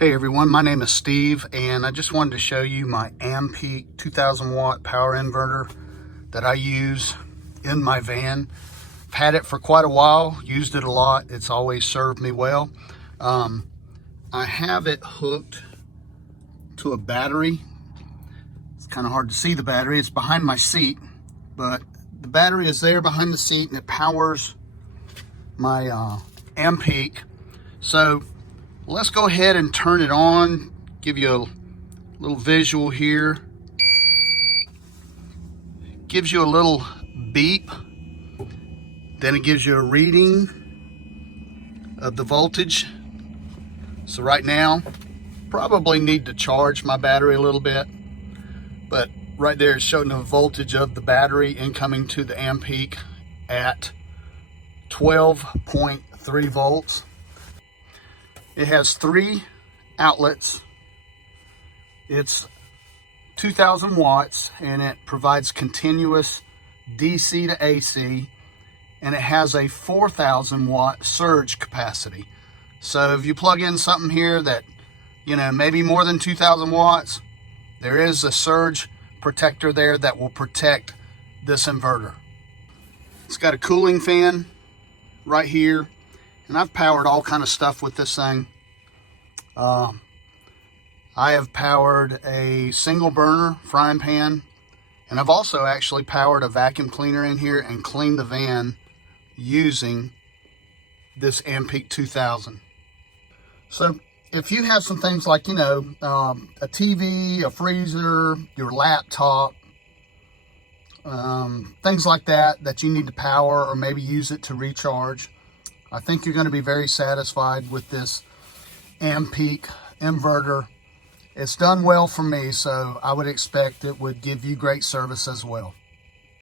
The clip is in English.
Hey everyone, my name is Steve and I just wanted to show you my Ampeak 2000 watt power inverter that I use in my van. I've had it for quite a while, used it a lot. It's always served me well. I have it hooked to a battery. It's kind of hard to see the battery. It's behind my seat, but the battery is there behind the seat and it powers my Ampeak. So let's go ahead and turn it on, give you a little visual here. It gives you a little beep, then it gives you a reading of the voltage. So right now, probably need to charge my battery a little bit, but right there it's showing the voltage of the battery incoming to the Ampeak at 12.3 volts. It has 3 outlets. It's 2000 watts and it provides continuous DC to AC, and it has a 4000 watt surge capacity. So if you plug in something here that, maybe more than 2000 watts, there is a surge protector there that will protect this inverter. It's got a cooling fan right here. And I've powered all kind of stuff with this thing. I have powered a single burner frying pan, and I've also actually powered a vacuum cleaner in here and cleaned the van using this Ampeak 2000. So if you have some things like, a TV, a freezer, your laptop, things like that you need to power or maybe use it to recharge, I think you're going to be very satisfied with this Ampeak inverter. It's done well for me, so I would expect it would give you great service as well.